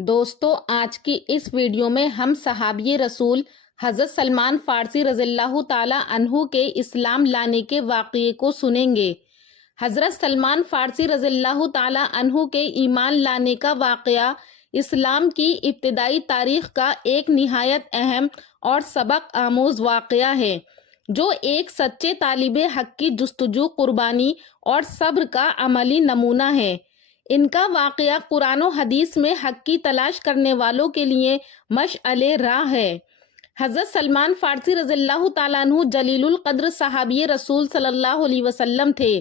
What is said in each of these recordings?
دوستو، آج کی اس ویڈیو میں ہم صحابی رسول حضرت سلمان فارسی رضی اللہ تعالی عنہ کے اسلام لانے کے واقعے کو سنیں گے۔ حضرت سلمان فارسی رضی اللہ تعالی عنہ کے ایمان لانے کا واقعہ اسلام کی ابتدائی تاریخ کا ایک نہایت اہم اور سبق آموز واقعہ ہے، جو ایک سچے طالب حق کی جستجو، قربانی اور صبر کا عملی نمونہ ہے۔ ان کا واقعہ قرآن و حدیث میں حق کی تلاش کرنے والوں کے لیے مشعل راہ ہے۔ حضرت سلمان فارسی رضی اللہ تعالیٰ عنہ جلیل القدر صحابی رسول صلی اللہ علیہ وسلم تھے۔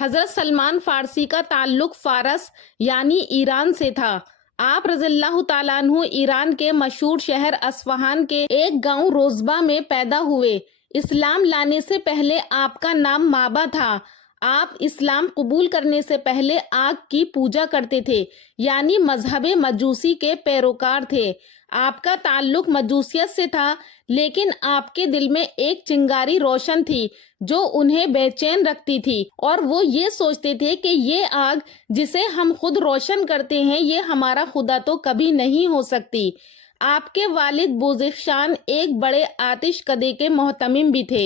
حضرت سلمان فارسی کا تعلق فارس یعنی ایران سے تھا۔ آپ رضی اللہ تعالیٰ عنہ ایران کے مشہور شہر اصفہان کے ایک گاؤں روزبہ میں پیدا ہوئے۔ اسلام لانے سے پہلے آپ کا نام مابا تھا۔ آپ اسلام قبول کرنے سے پہلے آگ کی پوجا کرتے تھے، یعنی مذہب مجوسی کے پیروکار تھے۔ آپ کا تعلق مجوسیت سے تھا، لیکن آپ کے دل میں ایک چنگاری روشن تھی جو انہیں بے چین رکھتی تھی، اور وہ یہ سوچتے تھے کہ یہ آگ جسے ہم خود روشن کرتے ہیں، یہ ہمارا خدا تو کبھی نہیں ہو سکتی۔ آپ کے والد بوزخشان ایک بڑے آتش کدے کے محتمم بھی تھے۔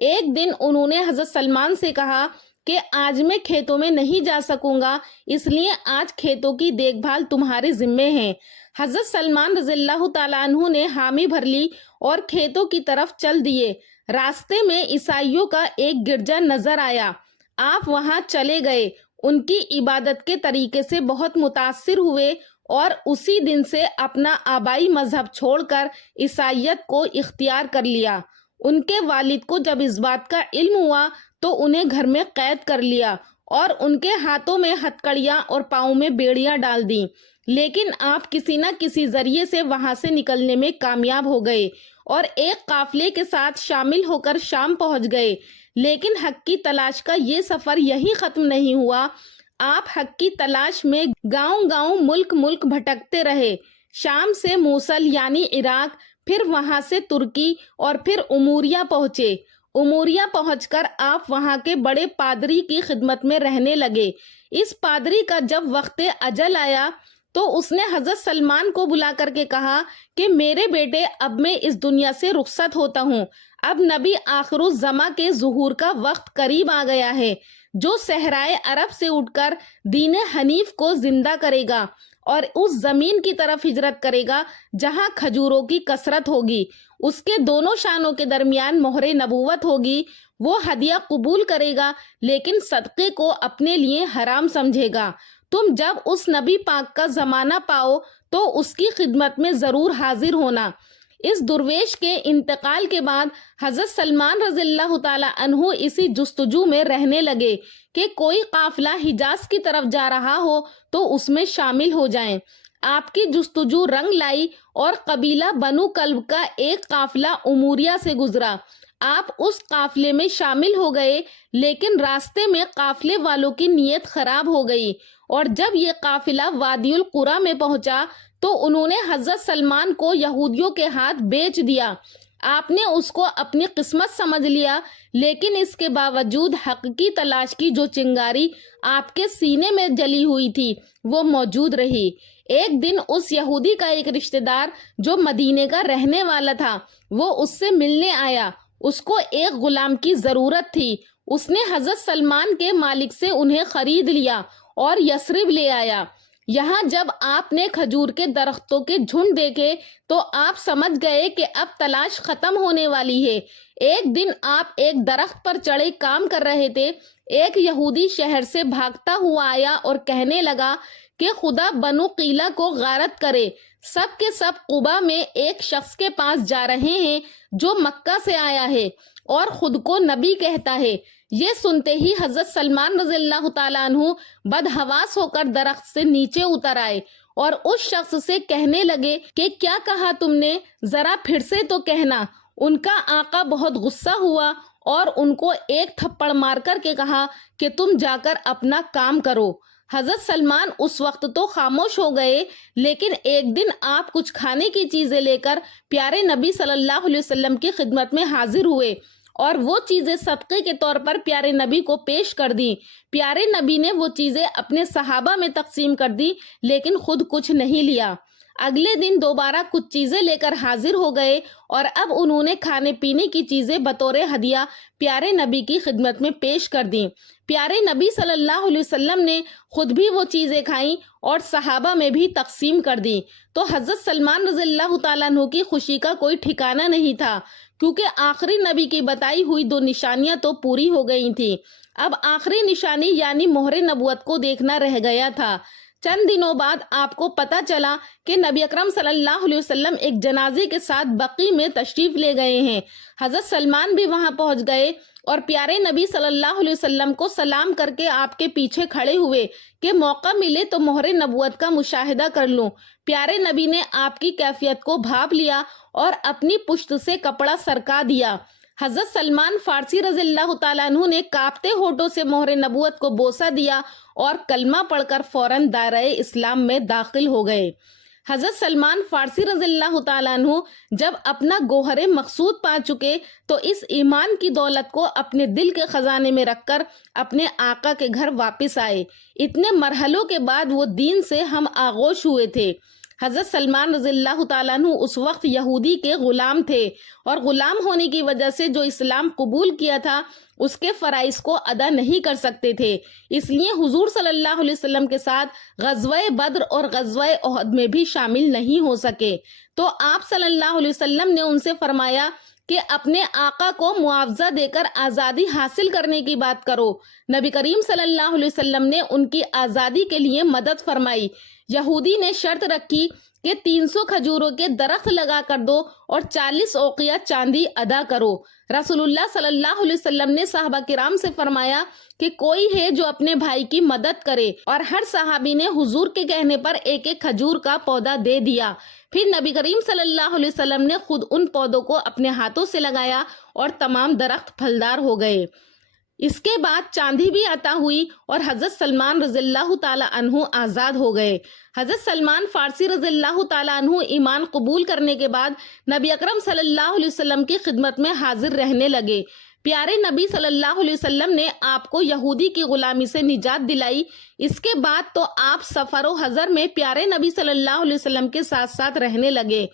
ایک دن انہوں نے حضرت سلمان سے کہا کہ آج میں کھیتوں میں نہیں جا سکوں گا، اس لیے آج کھیتوں کی دیکھ بھال تمہارے ذمے ہے۔ حضرت سلمان رضی اللہ تعالیٰ عنہ نے حامی بھر لی اور کھیتوں کی طرف چل دیے۔ راستے میں عیسائیوں کا ایک گرجا نظر آیا۔ آپ وہاں چلے گئے، ان کی عبادت کے طریقے سے بہت متاثر ہوئے اور اسی دن سے اپنا آبائی مذہب چھوڑ کر عیسائیت کو اختیار کر لیا۔ ان کے والد کو جب اس بات کا علم ہوا تو انہیں گھر میں قید کر لیا اور ان کے ہاتھوں میں ہتکڑیاں اور پاؤں میں بیڑیاں ڈال دیں، لیکن آپ کسی نہ کسی ذریعے سے وہاں سے نکلنے میں کامیاب ہو گئے اور ایک قافلے کے ساتھ شامل ہو کر شام پہنچ گئے۔ لیکن حق کی تلاش کا یہ سفر یہی ختم نہیں ہوا۔ آپ حق کی تلاش میں گاؤں گاؤں، ملک ملک بھٹکتے رہے۔ شام سے موصل یعنی عراق، پھر وہاں سے ترکی اور پھر اموریہ پہنچے۔ اموریہ پہنچ کر آپ وہاں کے بڑے پادری کی خدمت میں رہنے لگے۔ اس پادری کا جب وقت اجل آیا تو اس نے حضرت سلمان کو بلا کر کے کہا کہ میرے بیٹے، اب میں اس دنیا سے رخصت ہوتا ہوں۔ اب نبی آخر الزماں کے ظہور کا وقت قریب آ گیا ہے، جو صحرائے عرب سے اٹھ کر دین حنیف کو زندہ کرے گا اور اس زمین کی طرف ہجرت کرے گا جہاں کھجوروں کی کثرت ہوگی۔ اس کے دونوں شانوں کے درمیان مہر نبوت ہوگی۔ وہ ہدیہ قبول کرے گا لیکن صدقے کو اپنے لیے حرام سمجھے گا۔ تم جب اس نبی پاک کا زمانہ پاؤ تو اس کی خدمت میں ضرور حاضر ہونا۔ اس درویش کے انتقال کے بعد حضرت سلمان رضی اللہ تعالی عنہ اسی جستجو میں رہنے لگے کہ کوئی قافلہ حجاز کی طرف جا رہا ہو تو اس میں شامل ہو جائیں۔ آپ کی جستجو رنگ لائی اور قبیلہ بنو کلب کا ایک قافلہ اموریہ سے گزرا۔ آپ اس قافلے میں شامل ہو گئے، لیکن راستے میں قافلے والوں کی نیت خراب ہو گئی، اور جب یہ قافلہ وادی القریٰ میں پہنچا تو انہوں نے حضرت سلمان کو یہودیوں کے ہاتھ بیچ دیا۔ آپ نے اس کو اپنی قسمت سمجھ لیا، لیکن اس کے باوجود حق کی تلاش کی جو چنگاری آپ کے سینے میں جلی ہوئی تھی وہ موجود رہی۔ ایک دن اس یہودی کا ایک رشتہ دار جو مدینے کا رہنے والا تھا، وہ اس سے ملنے آیا۔ اس کو ایک غلام کی ضرورت تھی۔ اس نے حضرت سلمان کے مالک سے انہیں خرید لیا اور یثرب لے آیا۔ یہاں جب آپ نے کھجور کے درختوں کے جھنڈ دیکھے تو آپ سمجھ گئے کہ اب تلاش ختم ہونے والی ہے۔ ایک دن آپ ایک درخت پر چڑھے کام کر رہے تھے۔ ایک یہودی شہر سے بھاگتا ہوا آیا اور کہنے لگا کہ خدا بنو قیلہ کو غارت کرے، سب کے سب قبا میں ایک شخص کے پاس جا رہے ہیں جو مکہ سے آیا ہے اور خود کو نبی کہتا ہے۔ یہ سنتے ہی حضرت سلمان رضی اللہ تعالیٰ عنہ بدحواس ہو کر درخت سے نیچے اتر آئے اور اس شخص سے کہنے لگے کہ کیا کہا تم نے؟ ذرا پھر سے تو کہنا۔ ان کا آقا بہت غصہ ہوا اور ان کو ایک تھپڑ مار کر کے کہا کہ تم جا کر اپنا کام کرو۔ حضرت سلمان اس وقت تو خاموش ہو گئے، لیکن ایک دن آپ کچھ کھانے کی چیزیں لے کر پیارے نبی صلی اللہ علیہ وسلم کی خدمت میں حاضر ہوئے اور وہ چیزیں صدقے کے طور پر پیارے نبی کو پیش کر دی۔ پیارے نبی نے وہ چیزیں اپنے صحابہ میں تقسیم کر دی، لیکن خود کچھ نہیں لیا۔ اگلے دن دوبارہ کچھ چیزیں لے کر حاضر ہو گئے اور اب انہوں نے کھانے پینے کی چیزیں بطور ہدیہ پیارے نبی کی خدمت میں پیش کر دیں۔ پیارے نبی صلی اللہ علیہ وسلم نے خود بھی وہ چیزیں کھائیں اور صحابہ میں بھی تقسیم کر دیں۔ تو حضرت سلمان رضی اللہ تعالیٰ عنہ کی خوشی کا کوئی ٹھکانہ نہیں تھا، کیونکہ آخری نبی کی بتائی ہوئی 2 نشانیاں تو پوری ہو گئی تھیں۔ اب آخری نشانی یعنی مہر نبوت کو دیکھنا رہ گیا تھا۔ چند دنوں بعد آپ کو پتہ چلا کہ نبی اکرم صلی اللہ علیہ وسلم ایک جنازے کے ساتھ بقیع میں تشریف لے گئے ہیں۔ حضرت سلمان بھی وہاں پہنچ گئے اور پیارے نبی صلی اللہ علیہ وسلم کو سلام کر کے آپ کے پیچھے کھڑے ہوئے کہ موقع ملے تو مہر نبوت کا مشاہدہ کر لوں۔ پیارے نبی نے آپ کی کیفیت کو بھاپ لیا اور اپنی پشت سے کپڑا سرکا دیا۔ حضرت سلمان فارسی رضی اللہ تعالیٰ عنہ نے کانپتے ہونٹوں سے مہر نبوت کو بوسہ دیا اور کلمہ پڑھ کر فوراً دائرہ اسلام میں داخل ہو گئے۔ حضرت سلمان فارسی رضی اللہ تعالیٰ عنہ جب اپنا گوہر مقصود پا چکے تو اس ایمان کی دولت کو اپنے دل کے خزانے میں رکھ کر اپنے آقا کے گھر واپس آئے۔ اتنے مرحلوں کے بعد وہ دین سے ہم آغوش ہوئے تھے۔ حضرت سلمان رضی اللہ تعالیٰ عنہ اس وقت یہودی کے غلام تھے اور غلام ہونے کی وجہ سے جو اسلام قبول کیا تھا اس کے فرائض کو ادا نہیں کر سکتے تھے، اس لیے حضور صلی اللہ علیہ وسلم کے ساتھ غزوہ بدر اور غزوہ احد میں بھی شامل نہیں ہو سکے۔ تو آپ صلی اللہ علیہ وسلم نے ان سے فرمایا کہ اپنے آقا کو معاوضہ دے کر آزادی حاصل کرنے کی بات کرو۔ نبی کریم صلی اللہ علیہ وسلم نے ان کی آزادی کے لیے مدد فرمائی۔ یہودی نے شرط رکھی کہ 300 کھجوروں کے درخت لگا کر دو اور 40 اوقیہ چاندی ادا کرو۔ رسول اللہ صلی اللہ علیہ وسلم نے صحابہ کرام سے فرمایا کہ کوئی ہے جو اپنے بھائی کی مدد کرے، اور ہر صحابی نے حضور کے کہنے پر ایک ایک کھجور کا پودا دے دیا۔ پھر نبی کریم صلی اللہ علیہ وسلم نے خود ان پودوں کو اپنے ہاتھوں سے لگایا اور تمام درخت پھلدار ہو گئے۔ اس کے بعد چاندی بھی عطا ہوئی اور حضرت سلمان رضی اللہ تعالیٰ عنہ آزاد ہو گئے۔ حضرت سلمان فارسی رضی اللہ تعالیٰ عنہ ایمان قبول کرنے کے بعد نبی اکرم صلی اللہ علیہ وسلم کی خدمت میں حاضر رہنے لگے۔ پیارے نبی صلی اللہ علیہ وسلم نے آپ کو یہودی کی غلامی سے نجات دلائی۔ اس کے بعد تو آپ سفر و حضر میں پیارے نبی صلی اللہ علیہ وسلم کے ساتھ ساتھ رہنے لگے۔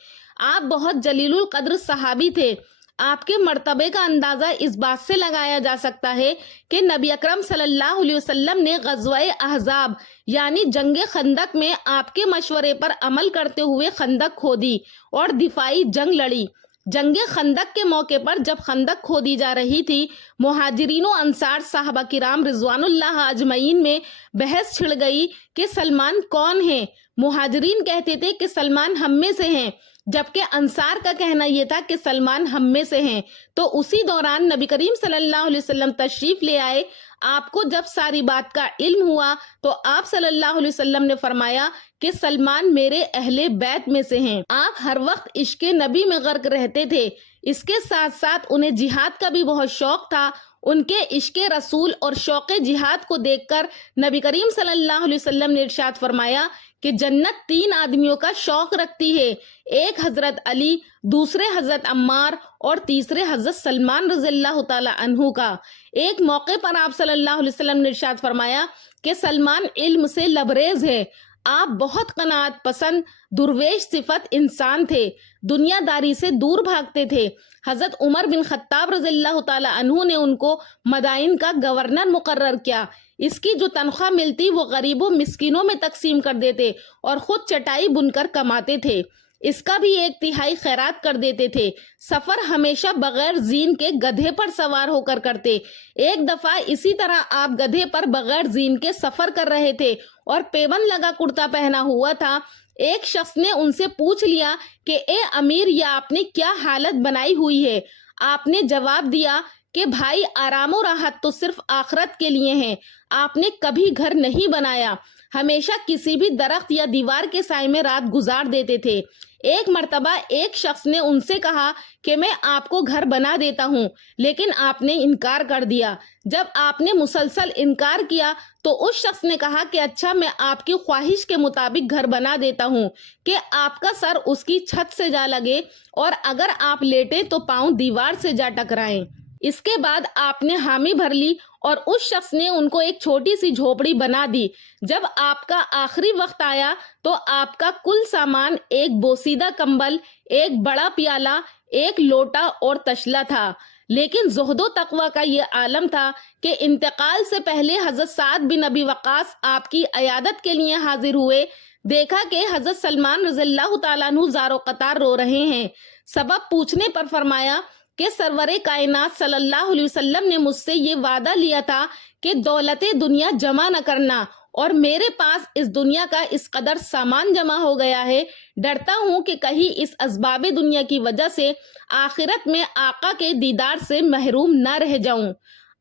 آپ بہت جلیل القدر صحابی تھے۔ آپ کے مرتبے کا اندازہ اس بات سے لگایا جا سکتا ہے کہ نبی اکرم صلی اللہ علیہ وسلم نے غزوہ احزاب یعنی جنگ خندق میں آپ کے مشورے پر عمل کرتے ہوئے خندق کھودی اور دفاعی جنگ لڑی۔ جنگ خندق کے موقع پر جب خندق کھودی جا رہی تھی، مہاجرین و انصار صحابہ کرام رضوان اللہ اجمعین میں بحث چھڑ گئی کہ سلمان کون ہے۔ مہاجرین کہتے تھے کہ سلمان ہم میں سے ہیں، جبکہ انصار کا کہنا یہ تھا کہ سلمان ہم میں سے ہیں۔ تو اسی دوران نبی کریم صلی اللہ علیہ وسلم تشریف لے آئے۔ آپ کو جب ساری بات کا علم ہوا تو آپ صلی اللہ علیہ وسلم نے فرمایا کہ سلمان میرے اہل بیت میں سے ہیں۔ آپ ہر وقت عشق نبی میں غرق رہتے تھے، اس کے ساتھ ساتھ انہیں جہاد کا بھی بہت شوق تھا۔ ان کے عشق رسول اور شوق جہاد کو دیکھ کر نبی کریم صلی اللہ علیہ وسلم نے ارشاد فرمایا کہ جنت 3 آدمیوں کا شوق رکھتی ہے، ایک حضرت علی، دوسرے حضرت عمار اور تیسرے حضرت سلمان رضی اللہ تعالی عنہ کا۔ ایک موقع پر آپ صلی اللہ علیہ وسلم نے ارشاد فرمایا کہ سلمان علم سے لبریز ہے۔ آپ بہت قناعت پسند درویش صفت انسان تھے، دنیا داری سے دور بھاگتے تھے۔ حضرت عمر بن خطاب رضی اللہ تعالی عنہ نے ان کو مدائن کا گورنر مقرر کیا۔ اس کی جو تنخواہ ملتی وہ غریبوں مسکینوں میں تقسیم کر دیتے اور خود چٹائی بن کر کماتے تھے۔ اس کا بھی 1/3 خیرات کر دیتے تھے۔ سفر ہمیشہ بغیر زین کے گدھے پر سوار ہو کر کرتے۔ ایک دفعہ اسی طرح آپ گدھے پر بغیر زین کے سفر کر رہے تھے اور پیبند لگا کرتا پہنا ہوا تھا۔ ایک شخص نے ان سے پوچھ لیا کہ اے امیر، یہ آپ نے کیا حالت بنائی ہوئی ہے؟ آپ نے جواب دیا کہ بھائی، آرام و راحت تو صرف آخرت کے لیے ہیں۔ آپ نے کبھی گھر نہیں بنایا، ہمیشہ کسی بھی درخت یا دیوار کے سائے میں رات گزار دیتے تھے۔ ایک مرتبہ ایک شخص نے ان سے کہا کہ میں آپ کو گھر بنا دیتا ہوں، لیکن آپ نے انکار کر دیا۔ جب آپ نے مسلسل انکار کیا تو اس شخص نے کہا کہ اچھا، میں آپ کی خواہش کے مطابق گھر بنا دیتا ہوں کہ آپ کا سر اس کی چھت سے جا لگے اور اگر آپ لیٹیں تو پاؤں دیوار سے جا ٹکرائیں۔ اس کے بعد آپ نے حامی بھر لی اور اس شخص نے ان کو ایک چھوٹی سی جھوپڑی بنا دی۔ جب آپ کا آخری وقت آیا تو آپ کا کل سامان ایک بوسیدہ کمبل، ایک بڑا پیالہ، ایک لوٹا اور تشلا تھا۔ لیکن زہد و تقوی کا یہ عالم تھا کہ انتقال سے پہلے حضرت سعد بن ابی وقاص آپ کی عیادت کے لیے حاضر ہوئے۔ دیکھا کہ حضرت سلمان رضی اللہ تعالیٰ عنہ زار و قطار رو رہے ہیں۔ سبب پوچھنے پر فرمایا کہ سرور کائنات صلی اللہ علیہ وسلم نے مجھ سے یہ وعدہ لیا تھا کہ دولت دنیا جمع نہ کرنا، اور میرے پاس اس دنیا کا اس قدر سامان جمع ہو گیا ہے، ڈرتا ہوں کہ کہیں اس اسباب دنیا کی وجہ سے آخرت میں آقا کے دیدار سے محروم نہ رہ جاؤں۔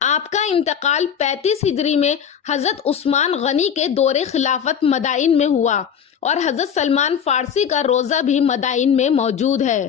آپ کا انتقال 35 ہجری میں حضرت عثمان غنی کے دور خلافت مدائن میں ہوا، اور حضرت سلمان فارسی کا روضہ بھی مدائن میں موجود ہے۔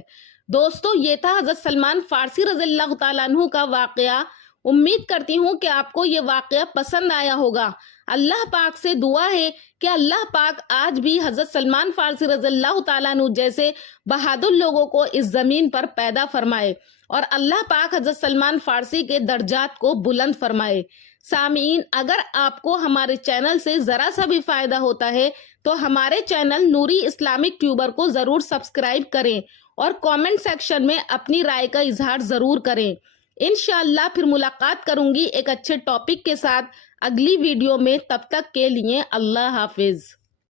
دوستو، یہ تھا حضرت سلمان فارسی رضی اللہ تعالیٰ عنہ کا واقعہ۔ امید کرتی ہوں کہ آپ کو یہ واقعہ پسند آیا ہوگا۔ اللہ پاک سے دعا ہے کہ اللہ پاک آج بھی حضرت سلمان فارسی رضی اللہ تعالیٰ عنہ جیسے بہادر لوگوں کو اس زمین پر پیدا فرمائے، اور اللہ پاک حضرت سلمان فارسی کے درجات کو بلند فرمائے۔ سامعین، اگر آپ کو ہمارے چینل سے ذرا سا بھی فائدہ ہوتا ہے تو ہمارے چینل نوری اسلامک ٹیوبر کو ضرور سبسکرائب کریں اور کامنٹ سیکشن میں اپنی رائے کا اظہار ضرور کریں۔ انشاءاللہ پھر ملاقات کروں گی ایک اچھے ٹاپک کے ساتھ اگلی ویڈیو میں۔ تب تک کے لیے اللہ حافظ۔